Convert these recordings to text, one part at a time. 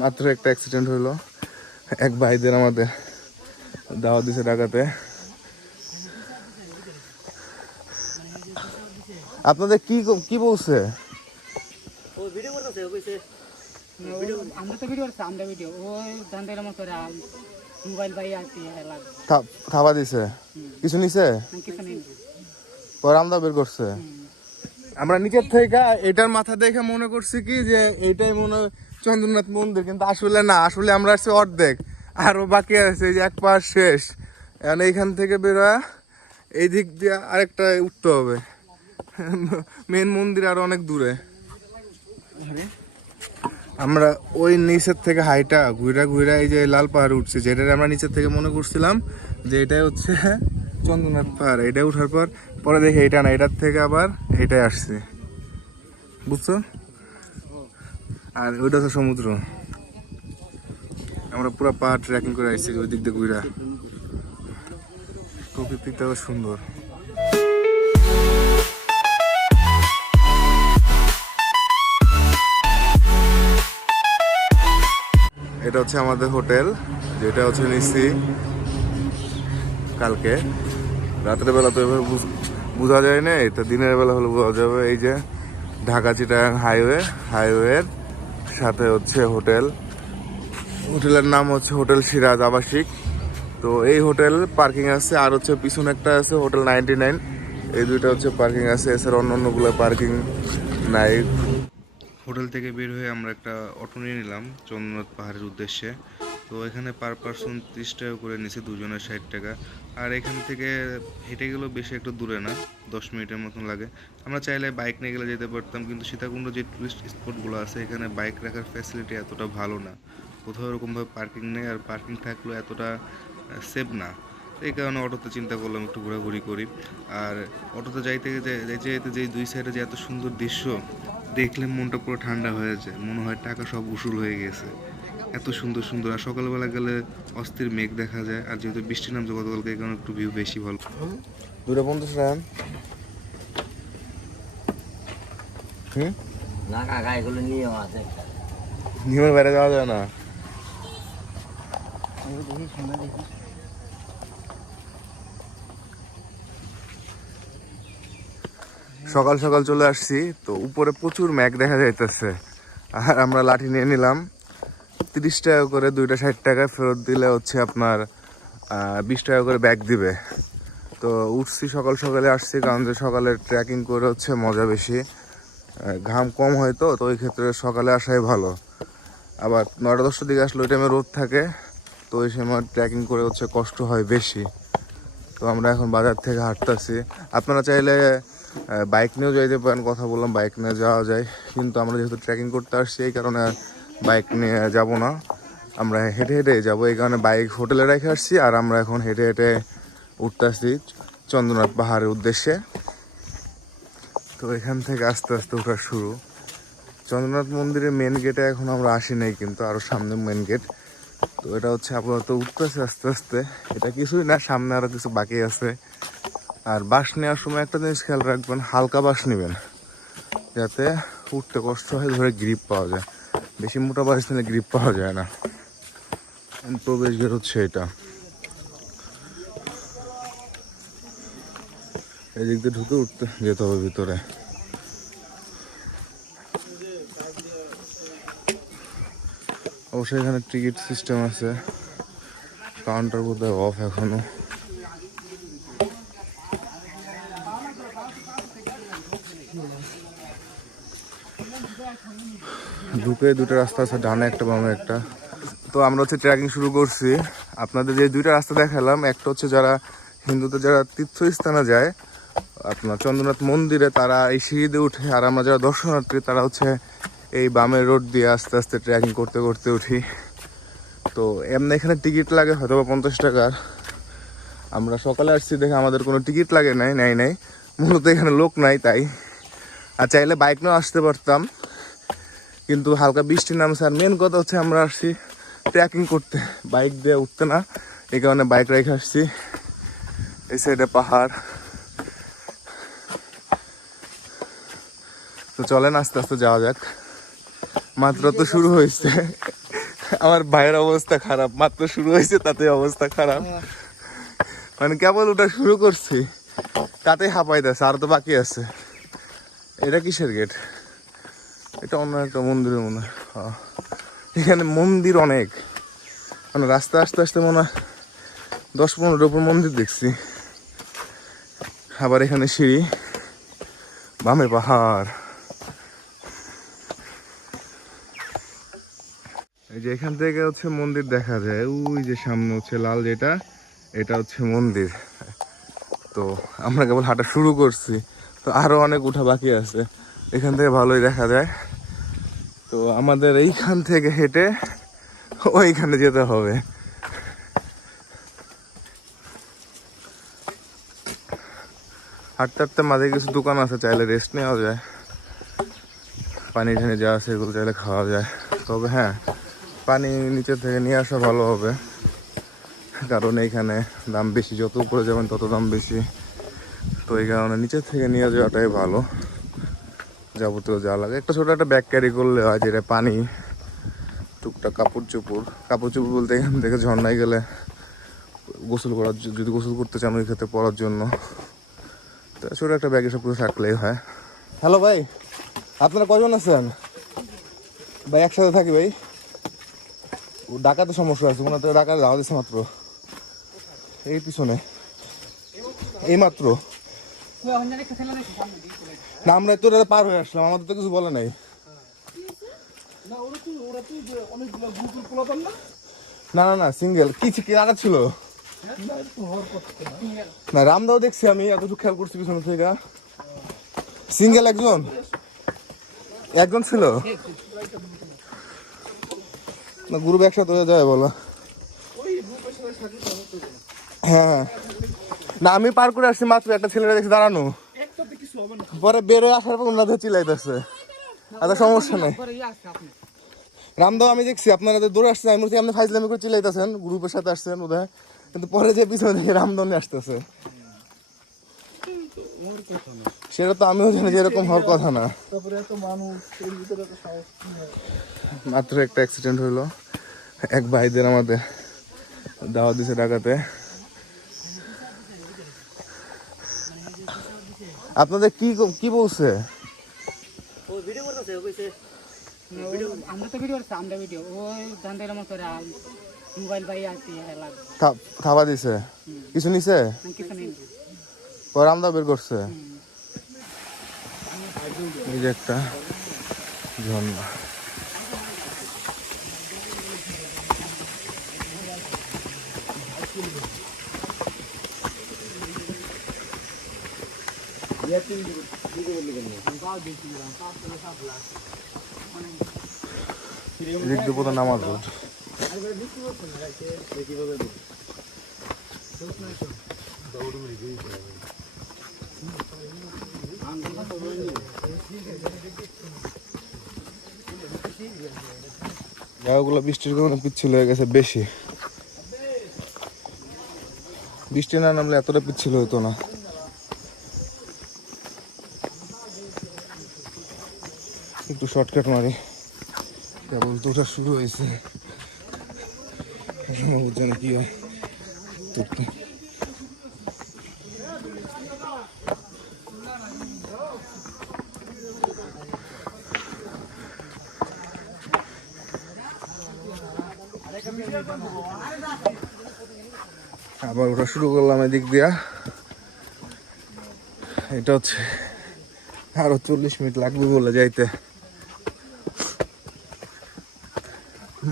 মাত্র একটা অ্যাক্সিডেন্ট হলো, এক ভাইদের আমাদের দাওয়াত দিছে ঢাকাতে। আপনাদের কি কি বলছে? থাবা দিছে, কিছু নিছে, পরে আমরা বের করছে। আমরা নিচের থেকে এটার মাথা দেখে মনে করছি কি যে এইটাই মনে হয় চন্দ্রনাথ মন্দির, কিন্তু আসলে না, আসলে আমরা আসছি অর্ধেক, আরো বাকি আছে, এই যে এক পাশ শেষ। এখন এইখান থেকে বেরোয়া এই দিক দিয়ে আরেকটা উঠতে হবে, মেন মন্দির আরো অনেক দূরে। আমরা ওই নিচের থেকে হাইটা ঘুরা ঘুরা এই যে লাল পাহাড় উঠছি, যেটা আমরা নিচের থেকে মনে করছিলাম যে এটাই হচ্ছে চন্দ্রনাথ পাহাড়। এটা উঠার পর পরে দেখি এটা না, এটার থেকে আবার এটাই আসছে, বুঝছো? আর ওইটা হচ্ছে সমুদ্র। আমরা পুরো পাহাড় ট্রেকিং করে আসছি ওই দিক দিয়ে ঘুরা। প্রকৃতিটাও সুন্দর। এটা হচ্ছে আমাদের হোটেল, যেটা হচ্ছে নিচ্ছি কালকে রাতের বেলা, তো এভাবে বোঝা যায় না, এটা দিনের বেলা হলে বোঝা যাবে। এই যে ঢাকা চিটাগাং হাইওয়ের সাথে হচ্ছে হোটেল, হোটেলের নাম হচ্ছে হোটেল সিরাজ আবাসিক। তো এই হোটেল পার্কিং আছে, আর হচ্ছে পিছনে একটা আছে হোটেল 99, এই দুইটা হচ্ছে পার্কিং আছে, এছাড়া অন্যান্যগুলো পার্কিং নাই। হোটেল থেকে বের হয়ে আমরা একটা অটো নিয়ে নিলাম চন্দ্রনাথ পাহাড়ের উদ্দেশ্যে। তো এখানে পার পারসন 30 টাকা করে নিচে, দুজনের 60 টাকা। আর এখান থেকে হেঁটে গেলেও বেশি একটা দূরে না, 10 মিনিটের মতন লাগে। আমরা চাইলে বাইক নিয়ে গেলে যেতে পারতাম, কিন্তু সীতাকুণ্ড যে টুরিস্ট স্পটগুলো আছে এখানে বাইক রাখার ফ্যাসিলিটি এতটা ভালো না, কোথাও এরকমভাবে পার্কিং নেই, আর পার্কিং থাকলেও এতটা সেফ না। এই কারণে অটোতে চিন্তা করলাম একটু ঘোরাঘুরি করি। আর অটোতে যাইতে যেতে যে দুই সাইডে যে এত সুন্দর দৃশ্য দেখলে মনটা পুরো ঠান্ডা হয়ে যায়, মনে হয় টাকা সব উসুল হয়ে গেছে, এত সুন্দর সুন্দর। আর সকালবেলা গেলে অস্থির মেঘ দেখা যায়, আর যেহেতু বৃষ্টি নামছে গতকালকে, এই কারণে একটু ভিউ বেশি ভালো। 250 টাকা না কাকা, এগুলো নিয়ম আছে, নিয়মের বাইরে যাওয়া যায় না। সকাল সকাল চলে আসছি, তো উপরে প্রচুর মেঘ দেখা যাইতেছে, আর আমরা লাঠি নিয়ে নিলাম। 30 টাকা করে, দুইটা 60 টাকা, ফেরত দিলে হচ্ছে আপনার 20 টাকা করে ব্যাগ দিবে। তো উঠছি সকাল সকালে আসছি, কারণ যে সকালে ট্রেকিং করে হচ্ছে মজা বেশি, ঘাম কম হয়, তো ওই ক্ষেত্রে সকালে আসাই ভালো। আবার 9টা-10টার দিকে আসলে ওই টাইমে রোদ থাকে, তো ওই সময় ট্রেকিং করে হচ্ছে কষ্ট হয় বেশি। তো আমরা এখন বাজার থেকে হাঁটতেছি, আপনারা চাইলে বাইক নিয়েও যাইতে পারেন, কথা বললাম বাইক নিয়ে যাওয়া যায়, কিন্তু আমরা যেহেতু ট্রেকিং করতে আসছি এই কারণে বাইক নিয়ে যাব না, আমরা হেঁটে হেঁটে যাবো। এই কারণে বাইক হোটেলে রেখে আসছি, আর আমরা এখন হেঁটে হেঁটে উঠতে আসছি চন্দ্রনাথ পাহাড়ের উদ্দেশ্যে। তো এখান থেকে আস্তে আস্তে ওঠা শুরু। চন্দ্রনাথ মন্দিরের মেন গেটে এখন আমরা আসি নাই, কিন্তু আরও সামনে মেন গেট। তো এটা হচ্ছে আপাতত উঠতেছে আস্তে আস্তে, এটা কিছুই না, সামনে আরও কিছু বাকি আছে। আর বাস নেওয়ার সময় একটা জিনিস খেয়াল রাখবেন, হালকা বাস নেবেন যাতে উঠতে কষ্ট হয়, ধরে গ্রিপ পাওয়া যায়। বেশি মোটা বাস নিলে গ্রিপ পাওয়া যায় না। প্রবেশ গেট হচ্ছে এটা, এদিক দিয়ে ঢুকে উঠতে যেতে হবে ভিতরে। অবশ্যই এখানে টিকিট সিস্টেম আছে, কাউন্টার বোধহয় অফ এখনো। ঢুকে দুটো রাস্তা আছে, ডানে একটা বামে একটা। তো আমরা হচ্ছে ট্রেকিং শুরু করছি। আপনাদের যে দুইটা রাস্তা দেখালাম, একটা হচ্ছে যারা হিন্দুদের যারা তীর্থস্থানে যায় আপনার চন্দ্রনাথ মন্দিরে, তারা এই সিঁড়ি দিয়ে উঠে, আর আমরা যারা দর্শনার্থী তারা হচ্ছে এই বামের রোড দিয়ে আস্তে আস্তে ট্রেকিং করতে করতে উঠি। তো এমনি এখানে টিকিট লাগে হয়তো 50 টাকার। আমরা সকালে আসছি দেখে আমাদের কোনো টিকিট লাগে নাই, মূলত এখানে লোক নাই তাই। আর চাইলে বাইক নিয়েও আসতে পারতাম, কিন্তু হালকা বৃষ্টি নামছে। আর মেন কথা হচ্ছে আমরা আসছি ট্রেকিং করতে, বাইক দিয়ে উঠতে না, এই কারণে বাইক রেখে আসছি। এই সাইডে পাহাড়। তো চলেন আস্তে আস্তে যাওয়া যাক, মাত্র তো শুরু হয়েছে, আমার ভাইয়ের অবস্থা খারাপ, মাত্র শুরু হয়েছে তাতে অবস্থা খারাপ। মানে কেবল ওটা শুরু করছি তাতেই হাঁপাইতেছে, আর তো বাকি আছে। এটা কিসের গেট? এটা অন্য একটা মন্দিরের মনে হয়। হ্যাঁ। এখানে মন্দির অনেক, মানে রাস্তা আস্তে আস্তে মনে হয় 10-15টার উপর মন্দির দেখছি। আবার এখানে সিঁড়ি, বামে পাহাড়। এই যে এখান থেকে হচ্ছে মন্দির দেখা যায়, ওই যে সামনে হচ্ছে লাল যেটা, এটা হচ্ছে মন্দির। তো আমরা কেবল হাঁটা শুরু করছি, তো আরো অনেক উঠা বাকি আছে। এখান থেকে ভালোই দেখা যায়। তো আমাদের এইখান থেকে হেঁটে ওইখানে যেতে হবে। হাঁটতে হাঁটতে মাঝে কিছু দোকান আছে, চাইলে রেস্ট নেওয়া যায়। পানি ঠানি যা আছে এগুলো চাইলে খাওয়া যায়। তবে হ্যাঁ, পানি নিচে থেকে নিয়ে আসা ভালো হবে, কারণ এইখানে দাম বেশি, যত উপরে যাবেন তত দাম বেশি। তো এই কারণে নিচের থেকে নিয়ে যাওয়াটাই ভালো। যাবতীয় যা লাগে একটা ছোটো একটা ব্যাগ ক্যারি করলে হয়, যেটা পানি, টুকটাক কাপড় চোপড় বলতে এখান থেকে ঝর্ণায় গেলে গোসল করার, যদি গোসল করতে চান ওই ক্ষেত্রে পরার জন্য, তো ছোটো একটা ব্যাগে সব কিছু থাকলেই হয়। হ্যালো ভাই, আপনারা কজন আছেন ভাই? একসাথে থাকি ভাই। ও ডাকাতে সমস্যা আছে, ওনার তো ডাকা যাওয়া দিচ্ছে মাত্র এই পিছনে, এই মাত্র। না আমরা তো পার হয়ে আসলাম, আমাদের তো কিছু বলে নাই। না না না, সিঙ্গেল কি আঘাত ছিল না, রামদাও দেখছি আমি, এতটুকু খেয়াল করছি পিছনে থেকে। সিঙ্গেল একজন ছিল না, গ্রুপ একসাথে হয়ে যায় বলো। হ্যাঁ না, আমি পার করে আসছি মাত্র, একটা ছেলেরা দেখছি দাঁড়ানো, পরে বের হয়ে আসার পর ওনাদের চিল্লাইতেছে। আচ্ছা সমস্যা নেই, রামদাও আমি দেখছি আপনারা দৌড়ে আসছেন, আমি বলছি আপনি ফাইজলামি করে চিল্লাইতেছেন, গ্রুপের সাথে আসছেন বোধহয়, কিন্তু পরে যে পিছনে দেখি রামদাও নিয়ে আসতেছে। সেটা তো আমিও জানি যে এরকম হওয়ার কথা না। মাত্র একটা অ্যাক্সিডেন্ট হইলো, এক ভাইদের আমাদের দাওয়াত দিছে ঢাকাতে। আপনাদের কি কি বলছে? খাওয়া দিছে, কিছু নিছে, রামদা বের করছে। এই যে একটা ঝর্ণা, নামাজ রোড। জায়গাগুলো বৃষ্টির কারণে পিচ্ছিল হয়ে গেছে বেশি, বৃষ্টি না নামলে এতটা পিচ্ছিল হতো না। একটু শর্টকাট মারি, কেবল তো ওটা শুরু হয়েছে, যেন কি হয়। আবার ওটা শুরু করলাম এদিক দিয়া। এটা হচ্ছে আরো 40 মিনিট লাগবে বলে যাইতে,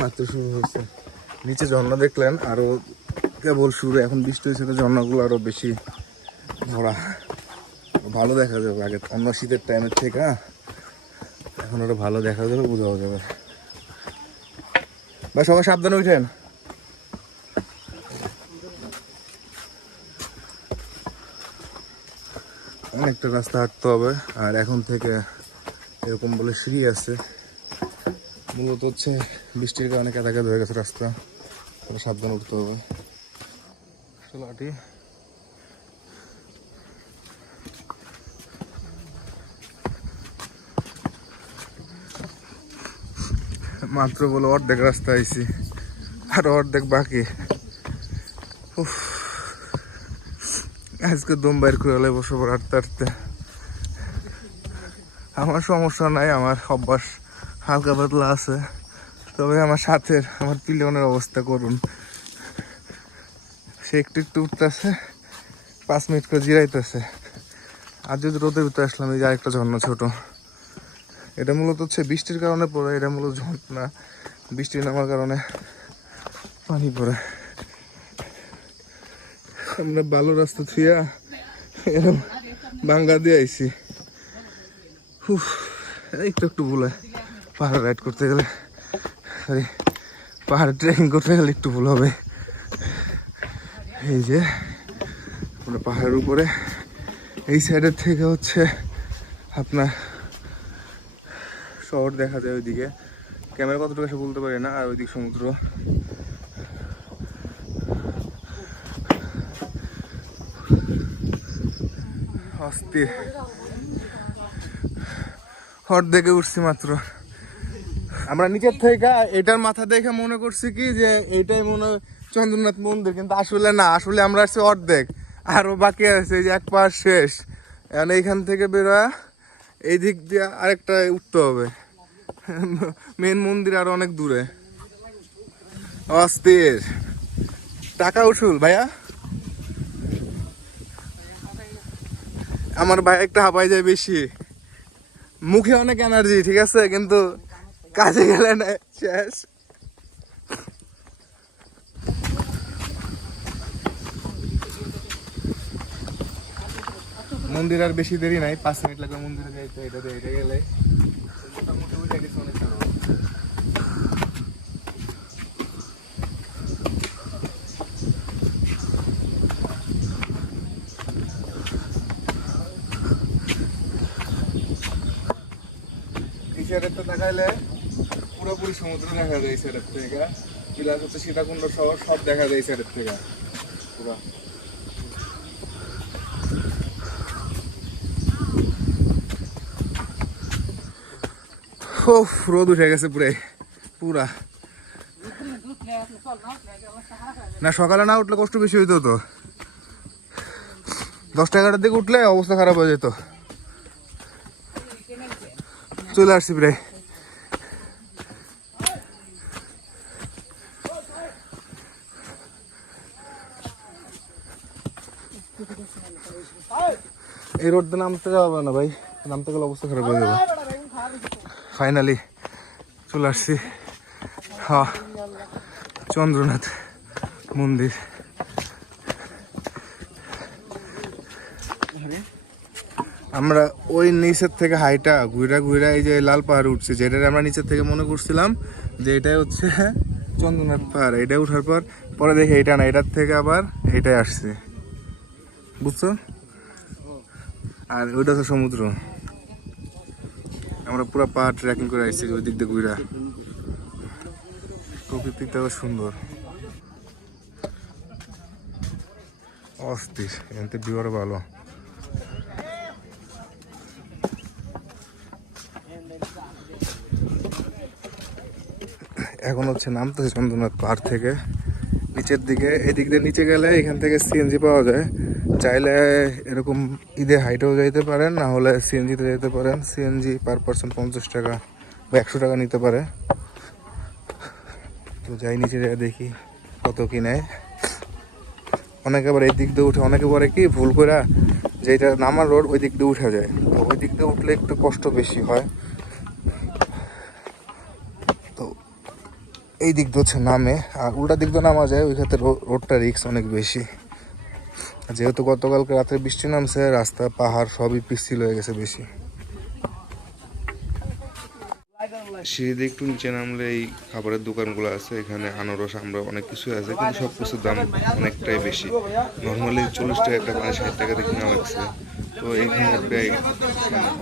মাত্র শুরু হয়েছে। নিচে ঝর্ণা দেখলেন, আরো কেবল শুরু, এখন বৃষ্টি হয়েছে তো ঝর্ণাগুলো আরো বেশি ভরা, ভালো দেখা যাবে। আগে অন্য শীতের টাইমের থেকে এখন আরো ভালো দেখা যাবে, বোঝাও যাবে। ভাই সবাই সাবধানে উঠেন। অনেকটা রাস্তা হাঁটতে হবে, আর এখন থেকে এরকম বলে সিঁড়ি আছে, মূলত হচ্ছে বৃষ্টির কারণে কাদা কাদা হয়ে গেছে রাস্তা, সাবধানে উঠতে হবে। চলো হাঁটি। মাত্র বলে অর্ধেক রাস্তা আইছি, আর অর্ধেক বাকি। উফ, আজকে দম বাইর করে হলে বসে পড়ে হাঁটতে হাঁটতে। আমার সমস্যা নাই, আমার অভ্যাস হালকা পাতলা আছে, তবে আমার সাথে আমার পিলিয়নের অবস্থা করুন। সে একটু একটু উঠতেছে, 5 মিনিট করে জিরাইতেছে। আর যদি রোদের ভিতরে আসলাম, এই যে আরেকটা ঝর্ণা ছোট, এটা মূলত হচ্ছে বৃষ্টির কারণে পড়ে, এটা মূলত ঝর্ণা, বৃষ্টি নামার কারণে পানি পড়ে। আমরা ভালো রাস্তা থুইয়া এরকম বাঙ্গা দিয়ে আইছি। একটু একটু ভুল হয়, পাহাড় রাইড করতে গেলে, সরি পাহাড় ট্রেকিং করতে গেলে একটু ভুল হবে। এই যে আমরা পাহাড়ের উপরে, এই সাইডের থেকে হচ্ছে আপনার শহর দেখা যায় ওইদিকে, ক্যামেরা কতটুকু এসে বলতে পারি না। আর ওইদিকে সমুদ্র, অস্থির। অর্ধেকে উঠছি মাত্র। আমরা নিচের থেকে এটার মাথা দেখে মনে করছি কি যে এইটাই মনে হয় চন্দ্রনাথ মন্দির, কিন্তু আসলে না, আসলে আমরা আসছি অর্ধেক, আরো বাকি আছে। এই যে এক পাশ শেষ, এখন এইখান থেকে বেরোয়া এই দিক দিয়ে আরেকটা উঠতে হবে, মেন মন্দির আরো অনেক দূরে। অস্থির। টাকা উসুল ভাইয়া, আমার ভাই একটা হাঁপাই যায় বেশি, মুখে অনেক এনার্জি ঠিক আছে, কিন্তু কাজে গেলে না শেষ। মন্দির আর বেশি দেরি নাই, 5 মিনিট লাগবে মন্দিরে যাইতে। এটা গেলে মোটামুটি উঠে গেছে অনেক। এই সাইডে তো দেখাইলে পুরোপুরি সমুদ্র দেখা যায় এই সাইডের থেকে, প্লাস হচ্ছে সীতাকুণ্ড শহর সব দেখা যায় এই সাইডের থেকে পুরো। রোদ উঠে গেছে পুরা। না সকালে না উঠলে কষ্ট বেশি হইতো তো, 10টা-11টার দিকে উঠলে অবস্থা খারাপ হয়ে যেত। চলে আসছি প্রায়। এই রোড দিয়ে নামতে যাবে না ভাই, নামতে গেলে অবস্থা খারাপ হয়ে যাবে। ফাইনালি চলে আসছি চন্দ্রনাথ মন্দির। আমরা ওই নিচের থেকে হাইটা ঘুরা এই যে লাল পাহাড় উঠছি, যেটা আমরা নিচের থেকে মনে করছিলাম যে এটাই হচ্ছে চন্দ্রনাথ পাহাড়। এটা উঠার পরে দেখি এটা না, এটার থেকে আবার এটাই আসছে, বুঝছো? আর ওইটা হচ্ছে সমুদ্র। আমরা পুরো পাহাড় ট্রেকিং করে আসছি ওই দিক দিয়ে ঘুরা। প্রকৃতিটাও সুন্দর, অস্থির। এখান থেকে ভিউ আরো ভালো। এখন হচ্ছে নামতেছে চন্দ্রনাথ পাহাড় থেকে নিচের দিকে। এদিক দিয়ে নিচে গেলে এখান থেকে সিএনজি পাওয়া যায়, চাইলে এরকম ঈদে হাইটেও যাইতে পারেন, না হলে সিএনজিতে যেতে পারেন। সিএনজি পার পার্সন 50 টাকা বা 100 টাকা নিতে পারে। তো যাই নিচে যাই দেখি কত কি নেয়। অনেকে আবার এই দিক দিয়ে উঠে, অনেকে বলে কি ভুল করে যে এটা নামার রোড ওই দিক দিয়ে উঠে যায়, তো ওই দিক দিয়ে উঠলে একটু কষ্ট বেশি হয়। তো এই দিক দিয়ে হচ্ছে নামে, আর উল্টা দিক দিয়ে নামা যায়, ওই ক্ষেত্রে রোডটা রিস্ক অনেক বেশি। যেহেতু গতকালকে রাতে বৃষ্টি নামছে, রাস্তা পাহাড় সবই পিচ্ছিল হয়ে গেছে বেশি। সিঁড়ি একটু নিচে নামলে এই খাবারের দোকানগুলো আছে, এখানে আনারস আমরা অনেক কিছু আছে, কিন্তু সব কিছুর দাম অনেকটাই বেশি। নর্মালি 40 টাকা একটা পানি 60 টাকা দিয়ে কিনা লাগছে, তো এখানে প্রায়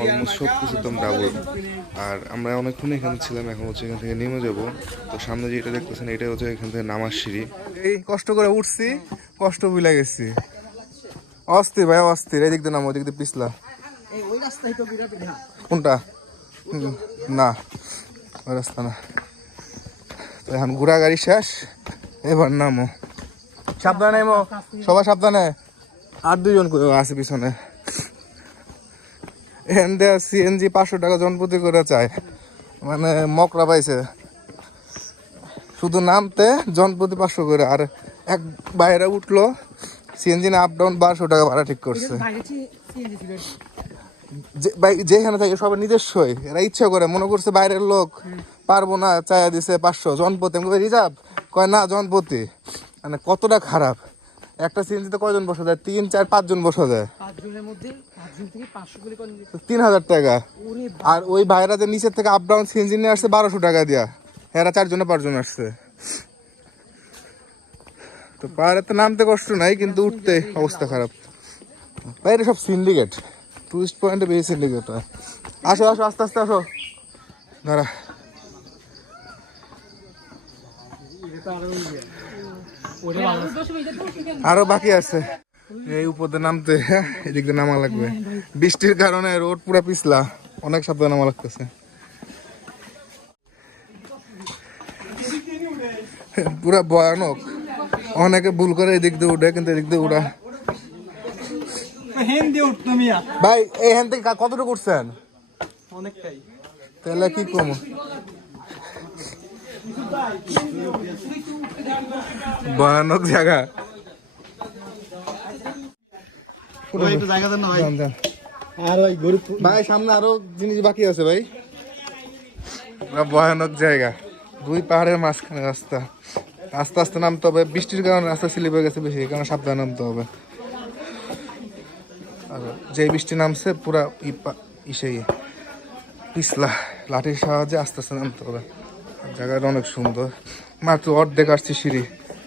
অলমোস্ট সব কিছুর দাম ডাবল। আর আমরা অনেকক্ষণ এখানে ছিলাম, এখন হচ্ছে এখান থেকে নেমে যাব। তো সামনে যেটা দেখতেছেন এটা হচ্ছে এখান থেকে নামার সিঁড়ি। এই কষ্ট করে উঠছি, কষ্ট ভুলে গেছি। অস্থির ভাই অস্থির। এদিক দিয়ে নাম, ওদিক দিয়ে পিছলা। কোনটা? না ওই রাস্তা না, তো এখন ঘোরা গাড়ি শেষ, এবার নামো। সাবধানে নেমো, সবাই সাবধানে। আর 2 জন আছে পিছনে। এখান দিয়ে সিএনজি 500 টাকা জনপ্রতি করে চায়, মানে মকরা পাইছে। শুধু নামতে জনপ্রতি 500 করে, আর এক বাইরে উঠলো সিএনজি না আপ ডাউন 1200 টাকা ভাড়া ঠিক করছে। যেখানে থাকে সবাই নিজস্বই, এরা ইচ্ছা করে, মনে করছে বাইরের লোক পারবো না, চায়া দিছে 500 জনপ্রতি। আমি রিজার্ভ কয় না জনপ্রতি, মানে কতটা খারাপ। একটা সিএনজিতে কয়জন বসা যায়? 3, 4, 5 জন বসা যায়, 3000 টাকা। আর ওই ভাইরা যে নিচের থেকে আপ ডাউন সিএনজি নিয়ে আসছে 1200 টাকা দিয়া, এরা 4 জনে 5 জন আসছে। তো পাহাড়ে তো নামতে কষ্ট নাই, কিন্তু উঠতে অবস্থা খারাপ। বাইরে সব সিন্ডিকেট, টুরিস্ট পয়েন্টে বেশি সিন্ডিকেট হয়। আসো আসো, আস্তে আস্তে আসো, দাঁড়া। আরো বাকি আছে এই উপর দিয়ে নামতে, এদিক দিয়ে নামা লাগবে। বৃষ্টির কারণে রোড পুরো পিছলা, অনেক সাবধানে নামা লাগতেছে। পুরা ভয়ানক, অনেকে ভুল করে এদিক দিয়ে উঠে, কিন্তু এদিক দিয়ে উঠা। ভাই এই হ্যান থেকে কতটুকু উঠছেন? অনেকটাই। তাহলে কি কম, ভয়ানক জায়গা। যান, যান। ভাই সামনে আরো জিনিস বাকি আছে ভাই, ভয়ানক জায়গা। 2 পাহাড়ের মাঝখানে রাস্তা, আস্তে আস্তে নামতে হবে। বৃষ্টির কারণে রাস্তা স্লিপ হয়ে গেছে বেশি, কারণে সাবধানে নামতে হবে। আর যে বৃষ্টি নামছে পুরা ইসেই পিছলা, লাঠির সাহায্যে আস্তে আস্তে নামতে হবে। জায়গাটা অনেক সুন্দর। মাত্র অর্ধেক আসছে সিঁড়ি,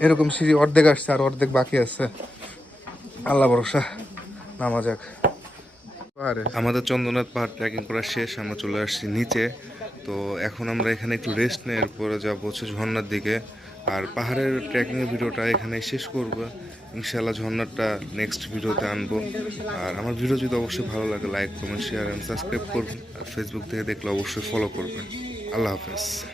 এরকম সিঁড়ি অর্ধেক আসছে, আর অর্ধেক বাকি আছে। আল্লাহ ভরসা, নামা যাক। আমাদের চন্দ্রনাথ পাহাড় ট্রেকিং করা শেষ, আমরা চলে আসছি নিচে। তো এখন আমরা এখানে একটু রেস্ট নিয়ে এরপরে যাবো হচ্ছে ঝর্ণার দিকে। আর পাহাড়ের ট্রেকিংয়ের ভিডিওটা এখানে শেষ করবো ইনশাল্লাহ। ঝর্ণাটা নেক্সট ভিডিওতে আনবো। আর আমার ভিডিও যদি অবশ্যই ভালো লাগে, like comment share and subscribe করবেন। আর ফেসবুক থেকে দেখলে অবশ্যই ফলো করবেন। আল্লাহ হাফেজ।